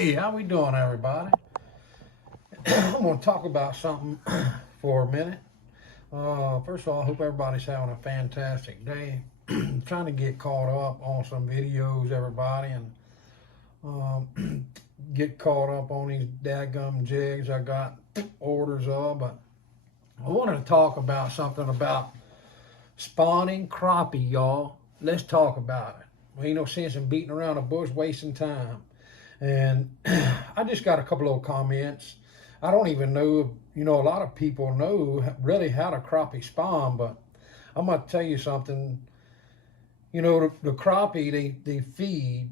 Hey, how we doing, everybody? I'm going to talk about something for a minute. First of all, I hope everybody's having a fantastic day. Trying to get caught up on some videos, everybody, and get caught up on these dadgum jigs I got orders of. But I wanted to talk about something about spawning crappie, y'all. Let's talk about it. Well, ain't no sense in beating around the bush, wasting time. And I just got a couple of comments. I don't even know, a lot of people know really how to crappie spawn, but I'm going to tell you something. The crappie, they feed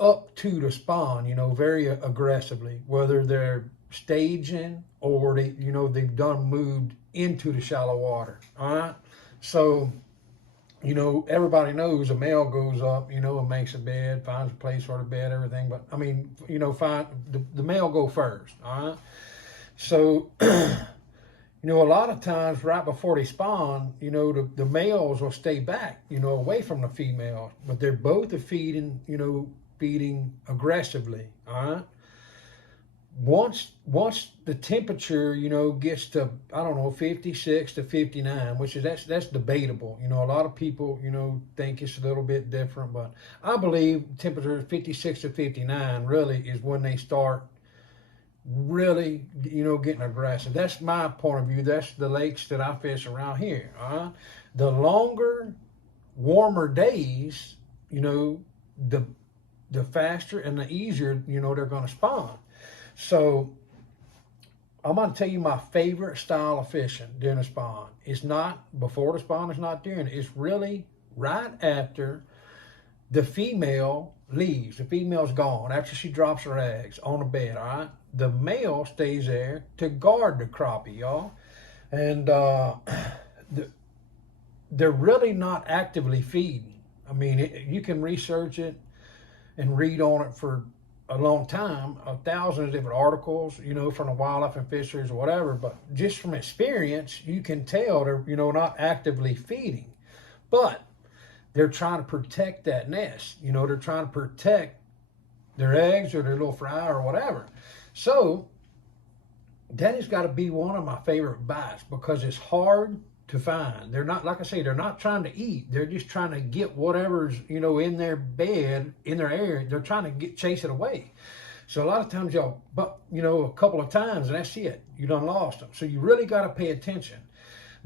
up to the spawn, very aggressively, whether they're staging or they've done moved into the shallow water. All right. So, everybody knows a male goes up, and makes a bed, finds a place for the bed, everything. But I mean, find the male go first. All right. So, a lot of times right before they spawn, the males will stay back, away from the females, but they're both feeding aggressively. All right. Once the temperature gets to, I don't know, 56 to 59, which is that's debatable. A lot of people think it's a little bit different, but I believe temperature 56 to 59 really is when they start really getting aggressive. That's my point of view. That's the lakes that I fish around here. The longer, warmer days, the faster and the easier they're going to spawn. So I'm going to tell you my favorite style of fishing during the spawn. It's not before the spawn, it's not during it. It's really right after the female leaves. The female's gone after she drops her eggs on the bed, all right? The male stays there to guard the crappie, y'all. And they're really not actively feeding. I mean, you can research it and read on it for a long time, 1,000 different articles, from the wildlife and fisheries or whatever, but just from experience, you can tell they're, not actively feeding, but they're trying to protect that nest. They're trying to protect their eggs or their little fry or whatever. So that has got to be one of my favorite bites because it's hard to find. They're not, like I say, they're not trying to eat. They're just trying to get whatever's, in their bed, in their area. They're trying to chase it away. So a lot of times a couple of times, and that's it. You done lost them. So you really got to pay attention.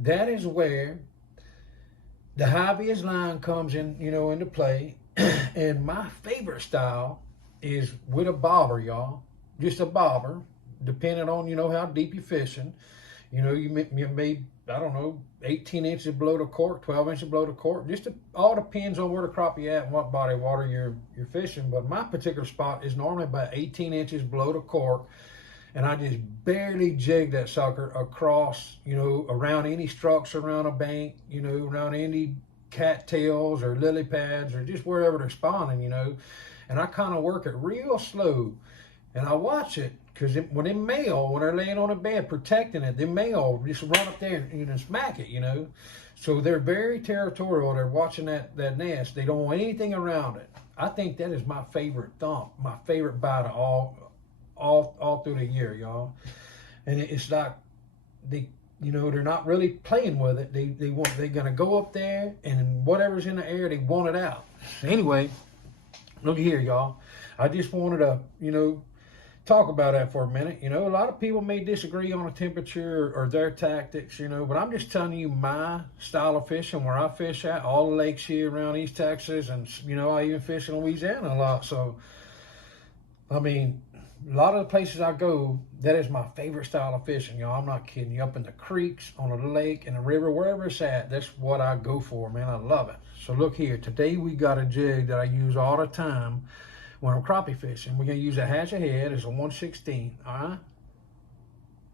That is where the high-vis line comes in, into play. And my favorite style is with a bobber, y'all. Just a bobber, depending on, how deep you're fishing. You may, I don't know, 18 inches below the cork, 12 inches below the cork. All depends on where the crappie at and what body of water you're fishing. But my particular spot is normally about 18 inches below the cork. And I just barely jig that sucker across, around any structure around a bank, around any cattails or lily pads or just wherever they're spawning, And I kind of work it real slow. And I watch it because when they're laying on a bed protecting it, the male just run up there and smack it, So they're very territorial. They're watching that nest. They don't want anything around it. I think that is my favorite thump, my favorite bite of all through the year, y'all. And it's like they're not really playing with it. They're gonna go up there and whatever's in the air, they want it out. Anyway, look here, y'all. I just wanted to, talk about that for a minute. A lot of people may disagree on the temperature or their tactics, but I'm just telling you my style of fishing, where I fish at, all the lakes here around East Texas, and, I even fish in Louisiana a lot. So, I mean, a lot of the places I go, that is my favorite style of fishing, y'all. I'm not kidding you. Up in the creeks, on the lake, in the river, wherever it's at, that's what I go for, man. I love it. So look here. Today we got a jig that I use all the time when I'm crappie fishing. We're going to use a hatchet head. It's a 1/16, all right?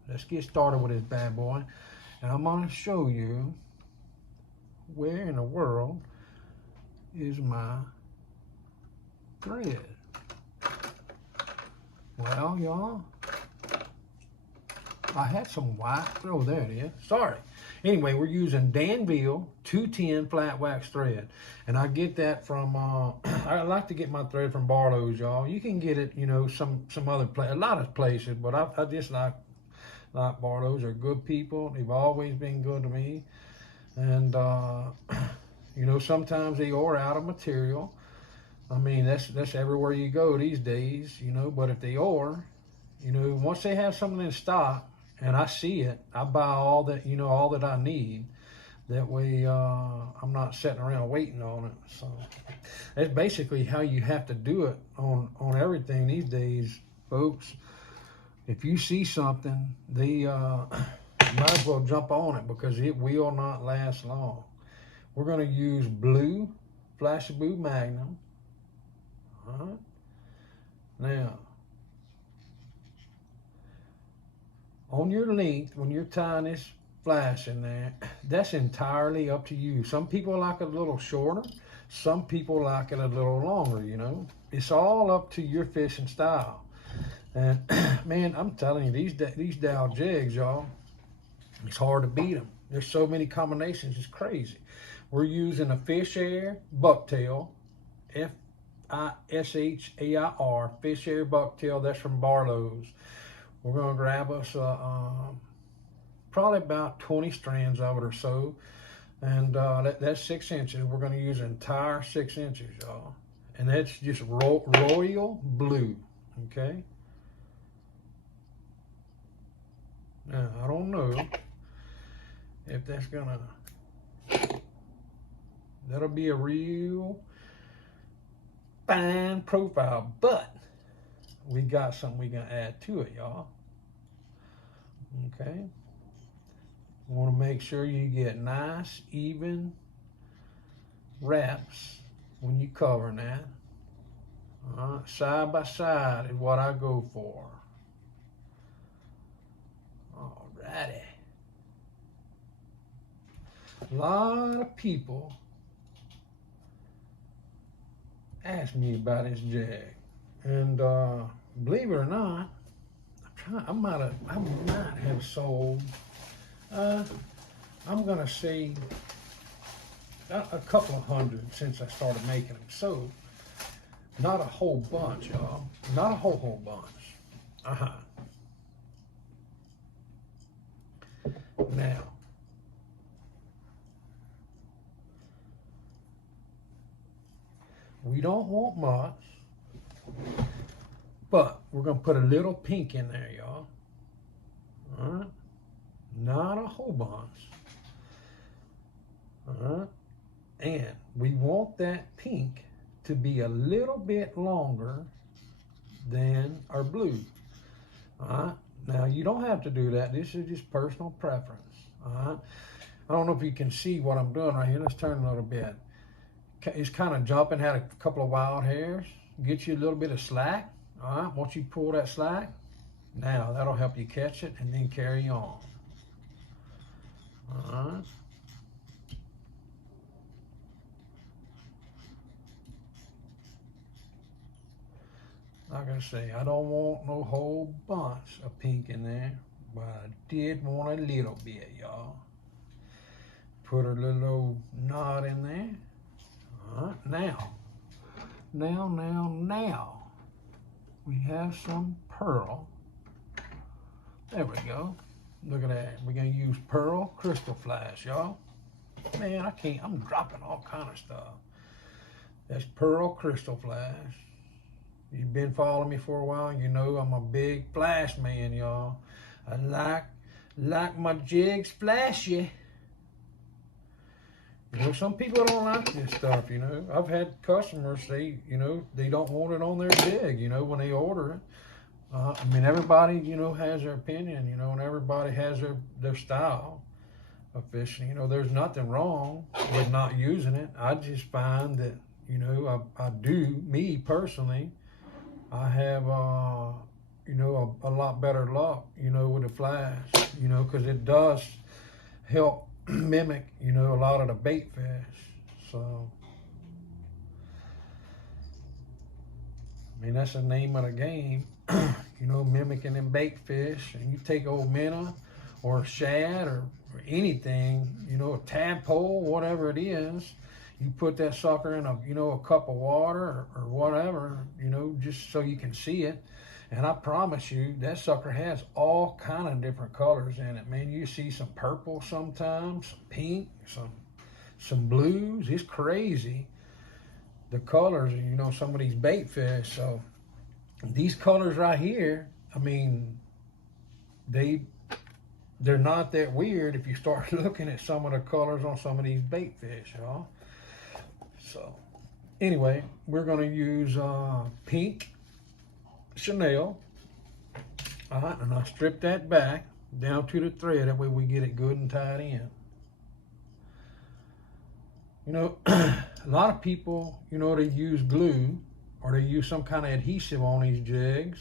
Let's get started with this bad boy. And I'm going to show you where in the world is my thread. Well, y'all, I had some white. Oh, there it is. Sorry. Anyway, we're using Danville 210 flat wax thread. And I get that from, I like to get my thread from Barlow's, y'all. You can get it, you know, some other a lot of places, but I just like Barlow's. They're good people. They've always been good to me. And, you know, sometimes they are out of material. I mean, that's everywhere you go these days, you know, but if they are, you know, once they have something in stock and I see it, I buy all that, you know, all that I need. That way, I'm not sitting around waiting on it. So that's basically how you have to do it on everything these days, folks. If you see something, might as well jump on it because it will not last long. We're going to use blue Flashy Blue Magnum. All right. Now, on your length, when you're tying this flash in there, that's entirely up to you. Some people like it a little shorter. Some people like it a little longer, you know. It's all up to your fishing style. And, man, I'm telling you, these Dow jigs, y'all, it's hard to beat them. There's so many combinations, it's crazy. We're using a Fish Air Bucktail, F-I-S-H-A-I-R, Fish Air Bucktail. That's from Barlow's. We're going to grab us probably about 20 strands of it or so. And that's 6 inches. We're going to use an entire 6 inches, y'all. And that's just royal blue, okay? Now, I don't know if that's going to, that'll be a real fine profile, but we got something we can add to it, y'all. Okay. You want to make sure you get nice, even wraps when you covering that. Side by side is what I go for. Alrighty. A lot of people ask me about this jag. And believe it or not, I might have sold, I'm gonna say a couple of hundred since I started making them. So not a whole bunch, y'all. Not a whole bunch. Now, we don't want much, but we're going to put a little pink in there, y'all. All right? Not a whole bunch. All right? And we want that pink to be a little bit longer than our blue. All right? Now, you don't have to do that. This is just personal preference. All right? I don't know if you can see what I'm doing right here. Let's turn a little bit. It's kind of jumping, had a couple of wild hairs. Get you a little bit of slack. All right, once you pull that slack, now that'll help you catch it and then carry on. All right. Like I say, I don't want no whole bunch of pink in there, but I did want a little bit, y'all. Put a little old knot in there. All right, now, we have some pearl. There we go. Look at that. We're gonna use pearl crystal flash, y'all. Man, I'm dropping all kind of stuff. That's pearl crystal flash. You've been following me for a while, you know I'm a big flash man, y'all. I like my jigs flashy. You know, some people don't like this stuff, you know. I've had customers say, you know, they don't want it on their jig, you know, when they order it. I mean, everybody, you know, has their opinion, you know, and everybody has their style of fishing. You know, there's nothing wrong with not using it. I just find that, you know, I do, me personally, I have, you know, a lot better luck, you know, with the flash, you know, because it does help mimic, you know, a lot of the bait fish. So, I mean, that's the name of the game, you know, mimicking them bait fish. And you take old minnow or shad or anything, you know, a tadpole, whatever it is. You put that sucker in a, you know, a cup of water or whatever, you know, just so you can see it. And I promise you, that sucker has all kind of different colors in it, man. You see some purple sometimes, some pink, some blues. It's crazy, the colors, you know, some of these bait fish. So these colors right here, I mean, they're not that weird if you start looking at some of the colors on some of these bait fish, y'all. So anyway, we're gonna use pink Chanel. All right, and I strip that back down to the thread. That way we get it good and tied in. You know, a lot of people, you know, they use glue or they use some kind of adhesive on these jigs.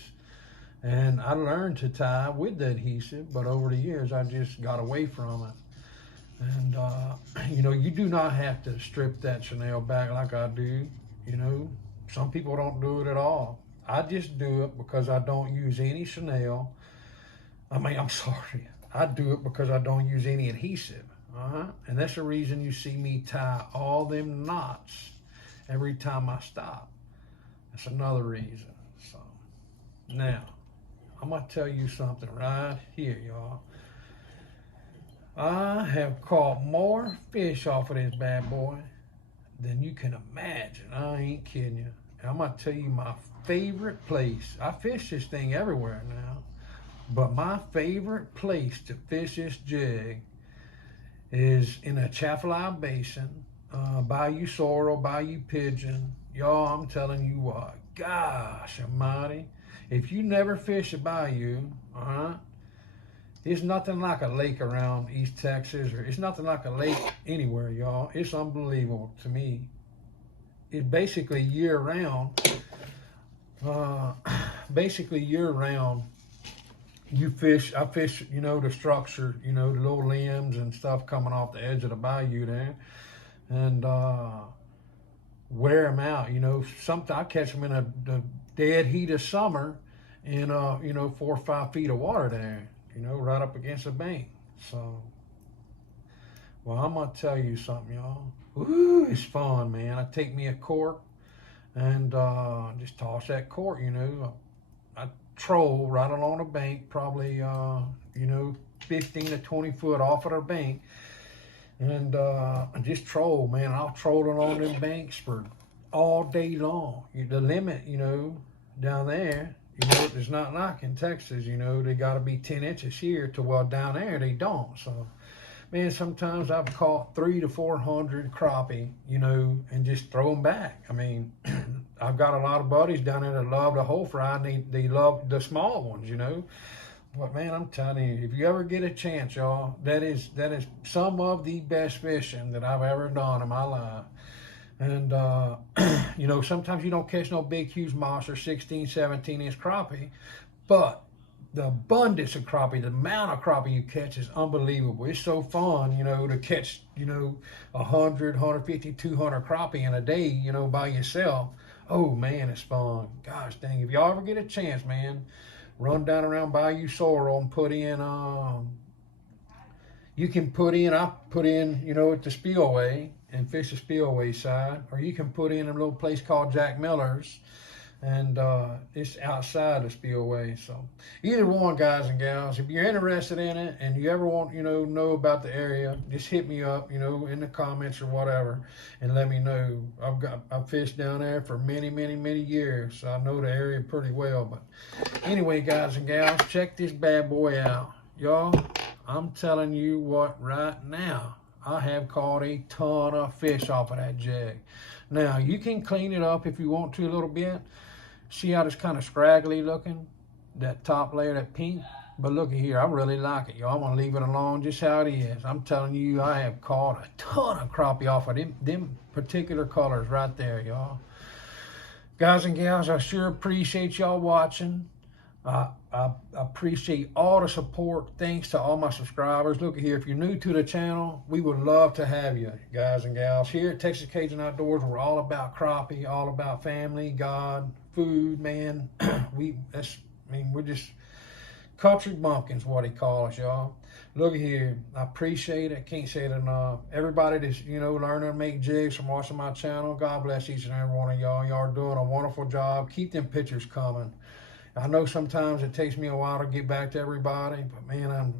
And I learned to tie with the adhesive, but over the years I just got away from it. And, you know, you do not have to strip that Chanel back like I do. You know, some people don't do it at all. I just do it because I don't use any Chanel. I mean, I'm sorry. I do it because I don't use any adhesive. And that's the reason you see me tie all them knots every time I stop. That's another reason. So, now, I'm going to tell you something right here, y'all. I have caught more fish off of this bad boy than you can imagine. I ain't kidding you. And I'm going to tell you my favorite place. I fish this thing everywhere now. But my favorite place to fish this jig is in the Atchafalaya Basin, Bayou Sorrel, Bayou Pigeon. Y'all, I'm telling you what, gosh almighty, if you never fish a bayou, it's nothing like a lake around East Texas, or it's nothing like a lake anywhere, y'all. It's unbelievable to me. It's basically year round. I fish, you know, the structure, you know, the little limbs and stuff coming off the edge of the bayou there, and wear them out. You know, sometimes I catch them in the dead heat of summer in, you know, 4 or 5 feet of water there, you know, right up against the bank. So, well, I'm gonna tell you something, y'all. Ooh, it's fun, man. I take me a cork and just toss that cork, you know. I troll right along the bank, probably, you know, 15 to 20 foot off of the bank. And just troll, man. I'll troll along them banks for all day long. The limit, you know, down there, you know, it's not like in Texas, you know, they got to be 10 inches here to, well, down there they don't. So, man, sometimes I've caught 300 to 400 crappie, you know, and just throw them back. I mean, I've got a lot of buddies down there that love the whole fry, and they love the small ones, you know. But man, I'm telling you, if you ever get a chance, y'all, that is some of the best fishing that I've ever done in my life. And, you know, sometimes you don't catch no big, huge monster, 16, 17-inch crappie, but the abundance of crappie, the amount of crappie you catch is unbelievable. It's so fun, you know, to catch, you know, 100, 150, 200 crappie in a day, you know, by yourself. Oh, man, it's fun. Gosh dang, if y'all ever get a chance, man, run down around Bayou Sorrel and put in, you can put in, I put in, you know, at the spillway and fish the spillway side, or you can put in a little place called Jack Miller's, and it's outside the spillway. So either one, guys and gals, if you're interested in it and you ever want, you know about the area, just hit me up, you know, in the comments or whatever, and let me know. I've fished down there for many, many, many years, so I know the area pretty well. But anyway, guys and gals, check this bad boy out. Y'all, I'm telling you what, right now, I have caught a ton of fish off of that jig. Now, you can clean it up if you want to a little bit. See how it's kind of scraggly looking? That top layer, that pink? But look at here, I really like it, y'all. I'm going to leave it alone just how it is. I'm telling you, I have caught a ton of crappie off of them particular colors right there, y'all. Guys and gals, I sure appreciate y'all watching. I appreciate all the support. Thanks to all my subscribers. Look at here, if you're new to the channel, we would love to have you, guys and gals. Here at Texas Cajun Outdoors, we're all about crappie, all about family, God, food, man. We're just Country bumpkins, what he calls y'all. Look here, I appreciate it. Can't say it enough. Everybody that's, learning to make jigs from watching my channel, God bless each and every one of y'all. Y'all are doing a wonderful job. Keep them pictures coming. I know sometimes it takes me a while to get back to everybody, but man, I'm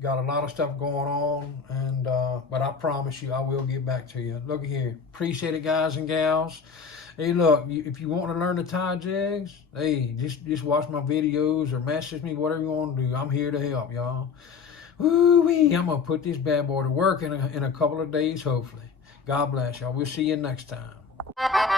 got a lot of stuff going on, and but I promise you I will get back to you. Look here, appreciate it, guys and gals. Hey, look, if you want to learn to tie jigs, hey, just watch my videos or message me, whatever you want to do. I'm here to help, y'all. Woo-wee, I'm going to put this bad boy to work in a couple of days, hopefully. God bless y'all. We'll see you next time.